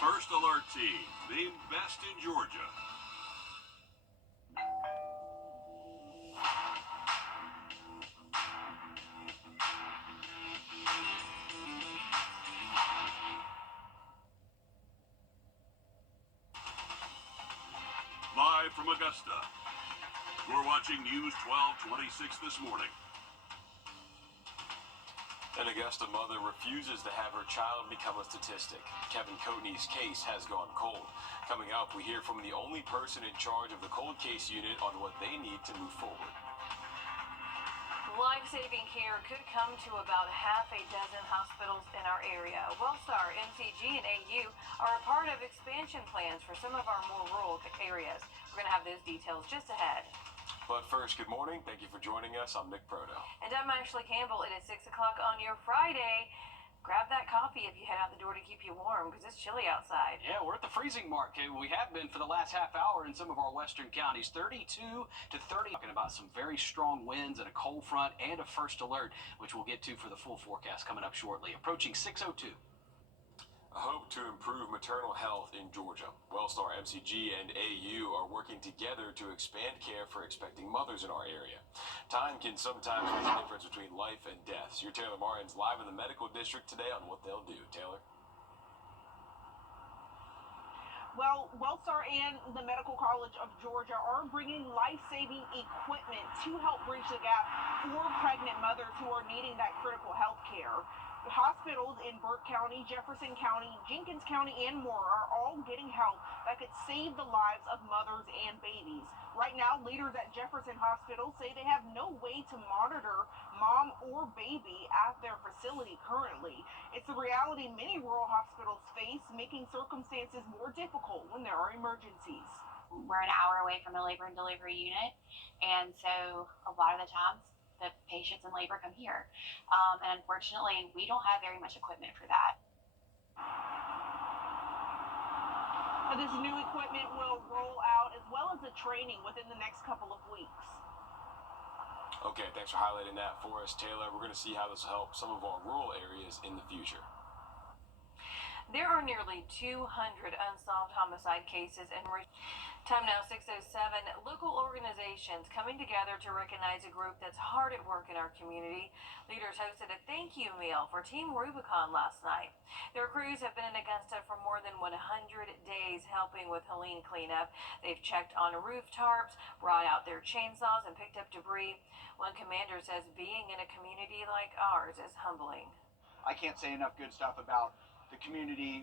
First Alert Team, named best in Georgia. Live from Augusta, you're watching News 1226 this morning. An Augusta mother refuses to have her child become a statistic. Kevin Coatney's case has gone cold. Coming up, we hear from the only person in charge of the cold case unit on what they need to move forward. Life-saving care could come to about half a dozen hospitals in our area. Wellstar, MCG, and AU are a part of expansion plans for some of our more rural areas. We're going to have those details just ahead. But first, good morning. Thank you for joining us. I'm Nick Proto. And I'm Ashley Campbell. It is 6 o'clock on your Friday. Grab that coffee if you head out the door to keep you warm, because it's chilly outside. Yeah, we're at the freezing mark. We have been for the last half hour in some of our western counties. 32 to 30. Talking about some very strong winds and a cold front and a first alert, which we'll get to for the full forecast coming up shortly. Approaching 6:02. A hope to improve maternal health in Georgia. Wellstar, MCG, and AU are working together to expand care for expecting mothers in our area. Time can sometimes be the difference between life and death. So your Taylor Martin's live in the medical district today on what they'll do. Taylor? Well, Wellstar and the Medical College of Georgia are bringing life-saving equipment to help bridge the gap for pregnant mothers who are needing that critical health care. Hospitals in Burke County, Jefferson County, Jenkins County, and more are all getting help that could save the lives of mothers and babies. Right now, leaders at Jefferson Hospital say they have no way to monitor mom or baby at their facility currently. It's the reality many rural hospitals face, making circumstances more difficult when there are emergencies. We're an hour away from a labor and delivery unit, and so a lot of the times the patients in labor come here. And unfortunately, we don't have very much equipment for that. This new equipment will roll out as well as the training within the next couple of weeks. Okay, thanks for highlighting that for us, Taylor. We're going to see how this will help some of our rural areas in the future. There are nearly 200 unsolved homicide cases and time now 6:07. Local organizations coming together to recognize a group that's hard at work in our community. Leaders hosted a thank you meal for Team Rubicon last night. Their crews have been in Augusta for more than 100 days helping with Helene cleanup. They've checked on roof tarps, brought out their chainsaws, and picked up debris. One commander says being in a community like ours is humbling. I can't say enough good stuff about the community,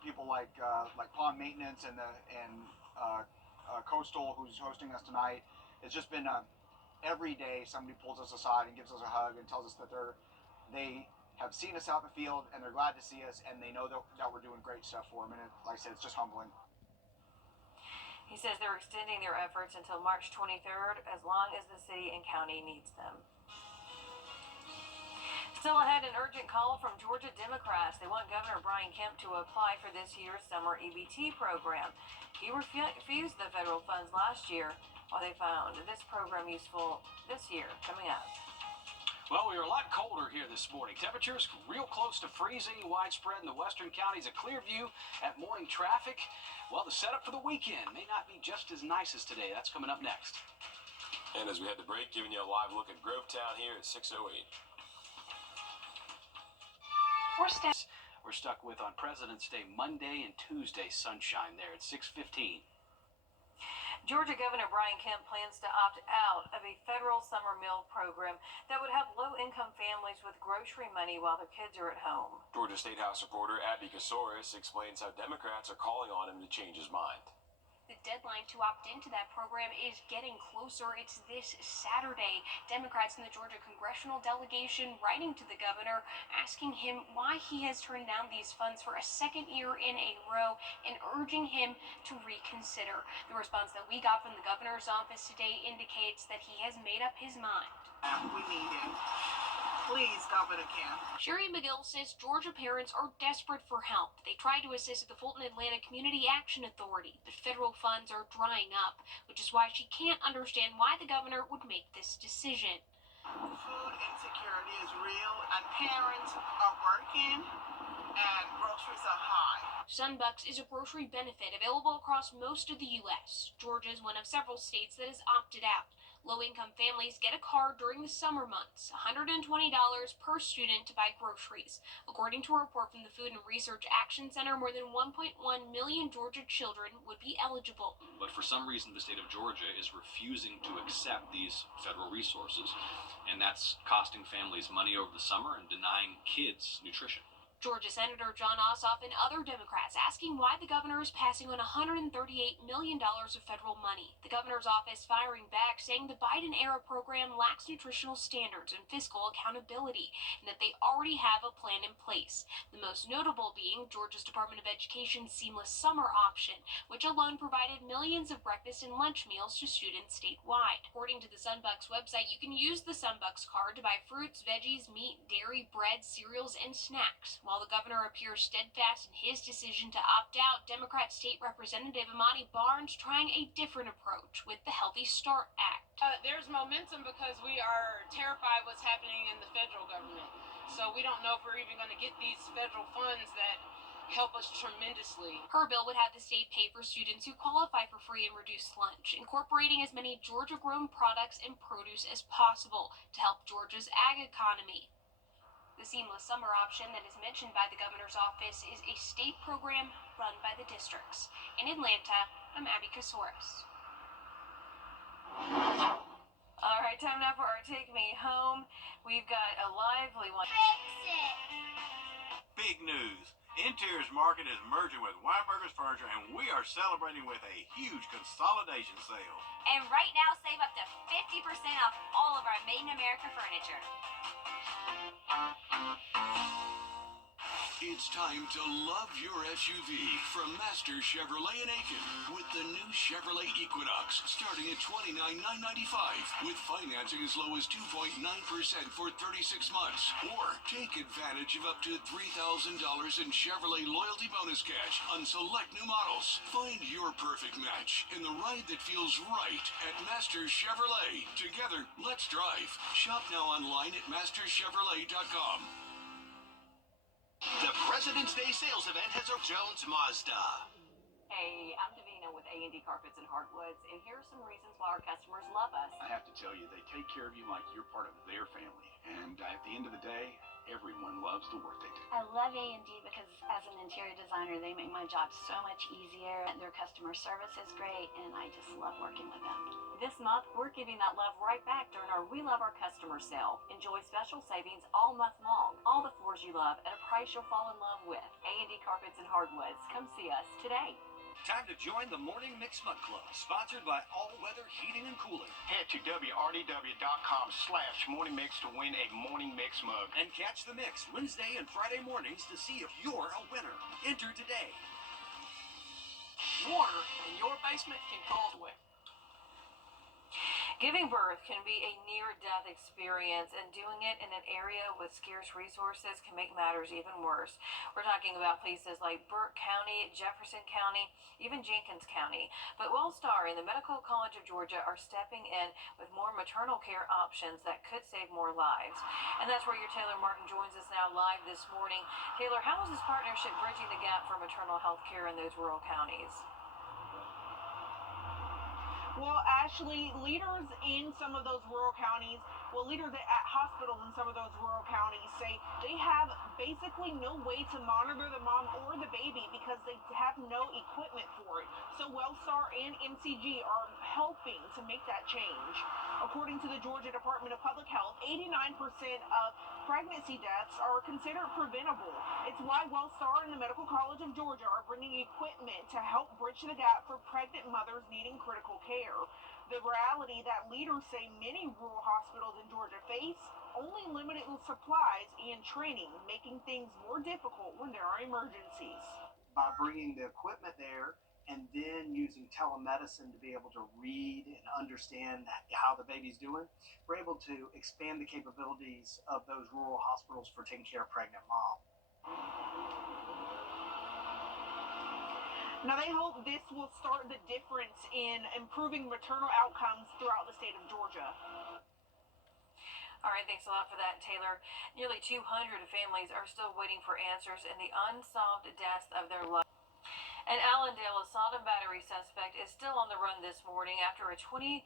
people like Pond Maintenance and Coastal, who's hosting us tonight. It's just been every day somebody pulls us aside and gives us a hug and tells us that they have seen us out in the field and they're glad to see us and they know that we're doing great stuff for them. And like I said, it's just humbling. He says they're extending their efforts until March 23rd, as long as the city and county needs them. Still ahead, an urgent call from Georgia Democrats. They want Governor Brian Kemp to apply for this year's summer EBT program. He refused the federal funds last year, while they found this program useful this year. Coming up. Well, we were a lot colder here this morning. Temperatures real close to freezing, widespread in the western counties. A clear view at morning traffic. Well, the setup for the weekend may not be just as nice as today. That's coming up next. And as we head to break, giving you a live look at Grovetown here at 6:08. We're stuck with on President's Day, Monday and Tuesday sunshine there at 6:15. Georgia Governor Brian Kemp plans to opt out of a federal summer meal program that would help low-income families with grocery money while their kids are at home. Georgia State House reporter Abby Kasoris explains how Democrats are calling on him to change his mind. The deadline to opt into that program is getting closer. It's this Saturday. Democrats in the Georgia congressional delegation writing to the governor, asking him why he has turned down these funds for a second year in a row and urging him to reconsider. The response that we got from the governor's office today indicates that he has made up his mind. We need him. Please, Governor Kemp. Sherry McGill says Georgia parents are desperate for help. They tried to assist the Fulton Atlanta Community Action Authority, but federal funds are drying up, which is why she can't understand why the governor would make this decision. Food insecurity is real, and parents are working, and groceries are high. Sunbucks is a grocery benefit available across most of the U.S. Georgia is one of several states that has opted out. Low-income families get a card during the summer months, $120 per student to buy groceries. According to a report from the Food and Research Action Center, more than 1.1 million Georgia children would be eligible. But for some reason, the state of Georgia is refusing to accept these federal resources, and that's costing families money over the summer and denying kids nutrition. Georgia Senator John Ossoff and other Democrats asking why the governor is passing on $138 million of federal money. The governor's office firing back, saying the Biden-era program lacks nutritional standards and fiscal accountability, and that they already have a plan in place. The most notable being Georgia's Department of Education's Seamless Summer option, which alone provided millions of breakfast and lunch meals to students statewide. According to the Sunbucks website, you can use the Sunbucks card to buy fruits, veggies, meat, dairy, bread, cereals, and snacks. While the governor appears steadfast in his decision to opt out, Democrat State Representative Amani Barnes trying a different approach with the Healthy Start Act. There's momentum because we are terrified what's happening in the federal government. So we don't know if we're even going to get these federal funds that help us tremendously. Her bill would have the state pay for students who qualify for free and reduced lunch, incorporating as many Georgia-grown products and produce as possible to help Georgia's ag economy. The Seamless Summer option that is mentioned by the governor's office is a state program run by the districts. In Atlanta, I'm Abby Kasouris. All right, time now for our Take Me Home. We've got a lively one. Big news. Interiors Market is merging with Weinberger's Furniture, and we are celebrating with a huge consolidation sale. And right now, save up to 50% off all of our Made in America furniture. It's time to love your SUV from Master Chevrolet in Aiken with the new Chevrolet Equinox starting at $29,995 with financing as low as 2.9% for 36 months. Or take advantage of up to $3,000 in Chevrolet loyalty bonus cash on select new models. Find your perfect match in the ride that feels right at Master Chevrolet. Together, let's drive. Shop now online at masterchevrolet.com. The President's Day sales event has a Jones Mazda. Hey, I'm Davina with A&D Carpets and Hardwoods, and here are some reasons why our customers love us. I have to tell you, they take care of you like you're part of their family. And at the end of the day, everyone loves the work they do. I love A&D because as an interior designer, they make my job so much easier. Their customer service is great, and I just love working with them. This month, we're giving that love right back during our We Love Our Customer sale. Enjoy special savings all month long. All the floors you love at a price you'll fall in love with. A&D Carpets and Hardwoods. Come see us today. Time to join the Morning Mix Mug Club, sponsored by All Weather Heating and Cooling. Head to wrdw.com/Morning Mix to win a Morning Mix mug. And catch the mix Wednesday and Friday mornings to see if you're a winner. Enter today. Water in your basement can cause wet. Giving birth can be a near-death experience, and doing it in an area with scarce resources can make matters even worse. We're talking about places like Burke County, Jefferson County, even Jenkins County. But Wellstar and the Medical College of Georgia are stepping in with more maternal care options that could save more lives. And that's where your Taylor Martin joins us now live this morning. Taylor, how is this partnership bridging the gap for maternal health care in those rural counties? Well, Ashley, leaders in some of those rural counties, leaders at hospitals in some of those rural counties say they have basically no way to monitor the mom or the baby because they have no equipment for it. So Wellstar and MCG are helping to make that change. According to the Georgia Department of Public Health, 89% of pregnancy deaths are considered preventable. It's why Wellstar and the Medical College of Georgia are bringing equipment to help bridge the gap for pregnant mothers needing critical care. The reality that leaders say many rural hospitals in Georgia face only limited supplies and training, making things more difficult when there are emergencies. By bringing the equipment there and then using telemedicine to be able to read and understand how the baby's doing, we're able to expand the capabilities of those rural hospitals for taking care of pregnant moms. Now, they hope this will start the difference in improving maternal outcomes throughout the state of Georgia. All right, thanks a lot for that, Taylor. Nearly 200 families are still waiting for answers in the unsolved deaths of their loved ones. An Allendale assault and battery suspect is still on the run this morning after a 2022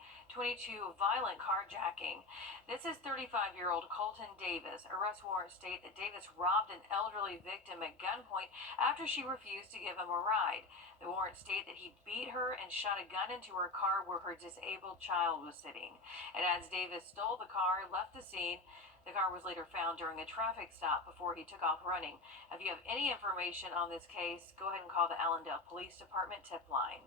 violent carjacking. This is 35-year-old Colton Davis. Arrest warrants state that Davis robbed an elderly victim at gunpoint after she refused to give him a ride. The warrants state that he beat her and shot a gun into her car where her disabled child was sitting. It adds Davis stole the car, left the scene. The car was later found during a traffic stop before he took off running. If you have any information on this case, go ahead and call the Allendale Police Department tip line.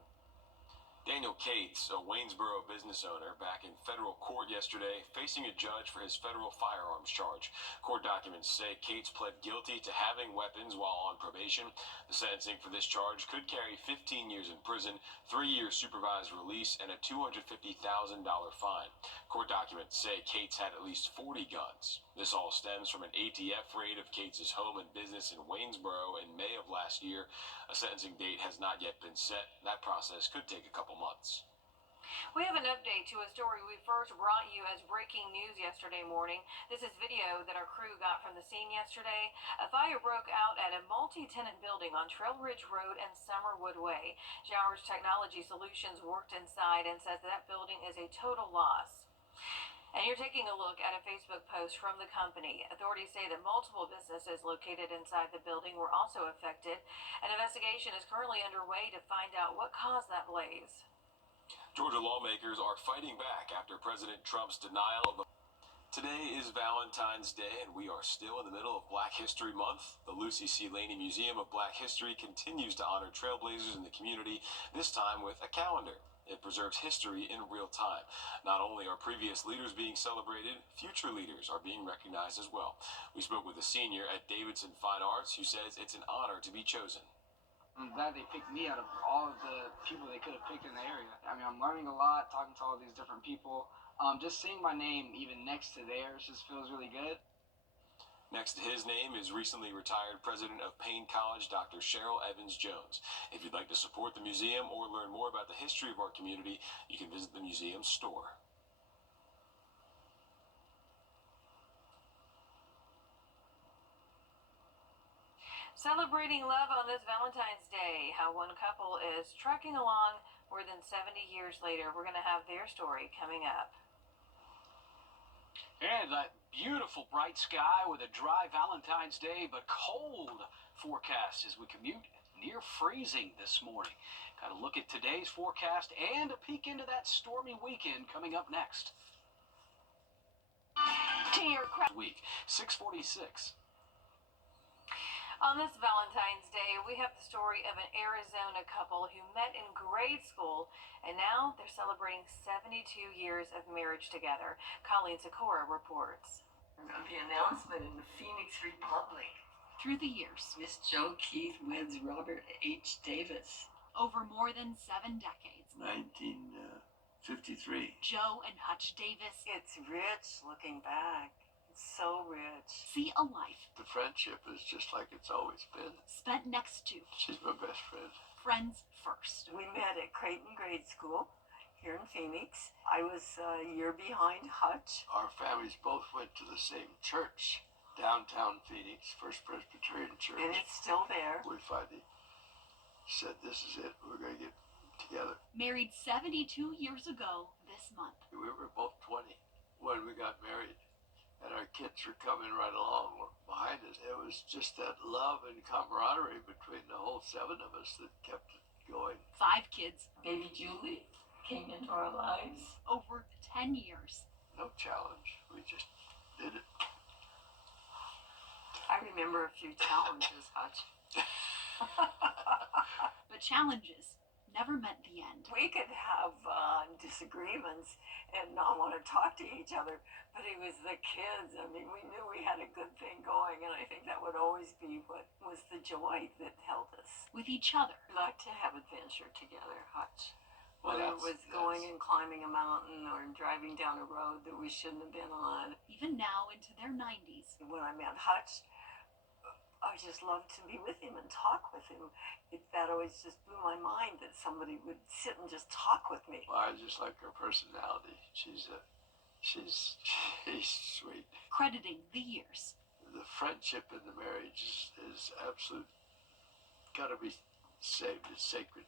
Daniel Cates, a Waynesboro business owner, back in federal court yesterday, facing a judge for his federal firearms charge. Court documents say Cates pled guilty to having weapons while on probation. The sentencing for this charge could carry 15 years in prison, 3 years supervised release, and a $250,000 fine. Court documents say Cates had at least 40 guns. This all stems from an ATF raid of Cates' home and business in Waynesboro in May of last year. A sentencing date has not yet been set. That process could take a couple months. We have an update to a story we first brought you as breaking news yesterday morning. This is video that our crew got from the scene yesterday. A fire broke out at a multi-tenant building on Trail Ridge Road and Summerwood Way. Showers Technology Solutions worked inside and says that building is a total loss. And you're taking a look at a Facebook post from the company. Authorities say that multiple businesses located inside the building were also affected. An investigation is currently underway to find out what caused that blaze. Georgia lawmakers are fighting back after President Trump's denial of the... Today is Valentine's Day, and we are still in the middle of Black History Month. The Lucy C. Laney Museum of Black History continues to honor trailblazers in the community, this time with a calendar. It preserves history in real time. Not only are previous leaders being celebrated, future leaders are being recognized as well. We spoke with a senior at Davidson Fine Arts who says it's an honor to be chosen. I'm glad they picked me out of all of the people they could have picked in the area. I mean, I'm learning a lot, talking to all these different people. Just seeing my name even next to theirs just feels really good. Next to his name is recently retired president of Payne College, Dr. Cheryl Evans Jones. If you'd like to support the museum or learn more about the history of our community, you can visit the museum's store. Celebrating love on this Valentine's Day, how one couple is trucking along more than 70 years later. We're going to have their story coming up. And that beautiful bright sky with a dry Valentine's Day, but cold forecast as we commute near freezing this morning. Got to look at today's forecast and a peek into that stormy weekend coming up next. To your week, 646. On this Valentine's Day, we have the story of an Arizona couple who met in grade school, and now they're celebrating 72 years of marriage together. Colleen Sikora reports. The announcement in the Phoenix Republic. Through the years, Miss Jo Keith weds Robert H. Davis. over more than 7 decades, 1953. Joe and Hutch Davis It's rich looking back. It's so rich. see a life The friendship is just like it's always been. spent next to She's my best friend. friends first. We met at Creighton Grade School here in Phoenix. I was a year behind Hutch. Our families both went to the same church, downtown Phoenix, First Presbyterian Church. And it's still there. We finally said, this is it. We're going to get together. Married 72 years ago this month. We were both 20 when we got married, and our kids were coming right along behind us. It was just that love and camaraderie between the whole 7 of us that kept it going. 5 kids. Baby Julie came into our lives. Over 10 years. No challenge. We just did it. I remember a few challenges, Hutch. But challenges never meant the end. We could have disagreements and not want to talk to each other, but it was the kids. I mean, we knew we had a good thing going, and I think that would always be what was the joy that held us. With each other. We like to have adventure together, Hutch. Well, Whether it was going and climbing a mountain or driving down a road that we shouldn't have been on. Even now into their 90s. When I met Hutch, I just loved to be with him and talk with him. That always just blew my mind that somebody would sit and just talk with me. Well, I just like her personality. She's sweet. Crediting the years. The friendship in the marriage is absolute. Got to be saved. It's sacred.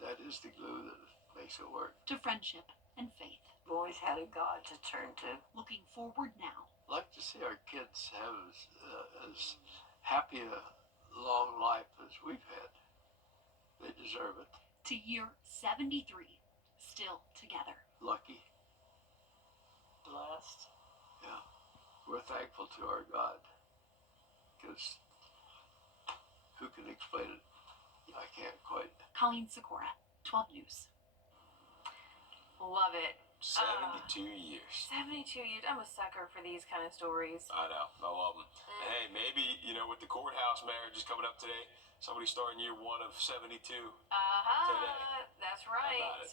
That is the glue that makes it work. To friendship and faith. We've always had a God to turn to. Looking forward now. I'd like to see our kids have as happy a long life as we've had. They deserve it. To year 73, still together. Lucky. Blessed. Yeah. We're thankful to our God. Because who can explain it? I can't quite. Colleen Sikora, 12 News. Love it. 72 years. 72 years. I'm a sucker for these kind of stories. I know. I love them. And hey, maybe, with the courthouse marriages coming up today, somebody starting year 1 of 72 today. That's right. How about it?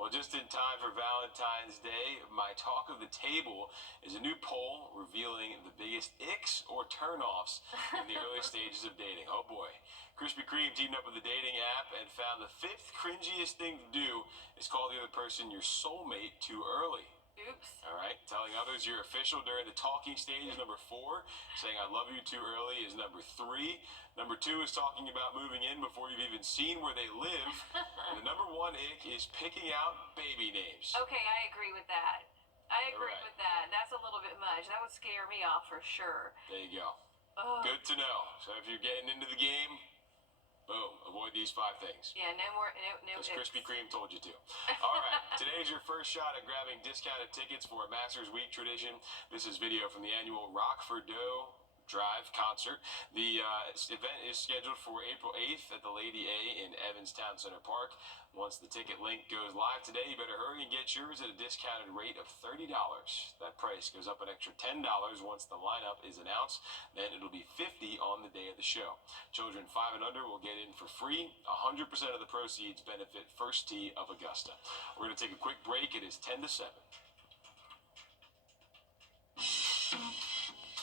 Well, just in time for Valentine's Day, my talk of the table is a new poll revealing the biggest icks or turnoffs in the early stages of dating. Oh boy. Krispy Kreme teamed up with the dating app and found the 5th cringiest thing to do is call the other person your soulmate too early. Oops. All right. Telling others you're official during the talking stage is number 4. Saying I love you too early is number 3. Number 2 is talking about moving in before you've even seen where they live. And the number 1 ick is picking out baby names. Okay, I agree with that. With that. That's a little bit much. That would scare me off for sure. There you go. Ugh. Good to know. So if you're getting into the game, boom, avoid these 5 things. Yeah, no more, no. Because Krispy Kreme told you to. All right, today's your first shot at grabbing discounted tickets for a Masters Week tradition. This is video from the annual Wrdw Drive concert. The event is scheduled for April 8th at the Lady A in Evanstown Center Park. Once the ticket link goes live today, you better hurry and get yours at a discounted rate of $30. That price goes up an extra $10 once the lineup is announced. Then it'll be $50 on the day of the show. Children 5 and under will get in for free. 100% of the proceeds benefit First Tee of Augusta. We're going to take a quick break. It is 10 to 7.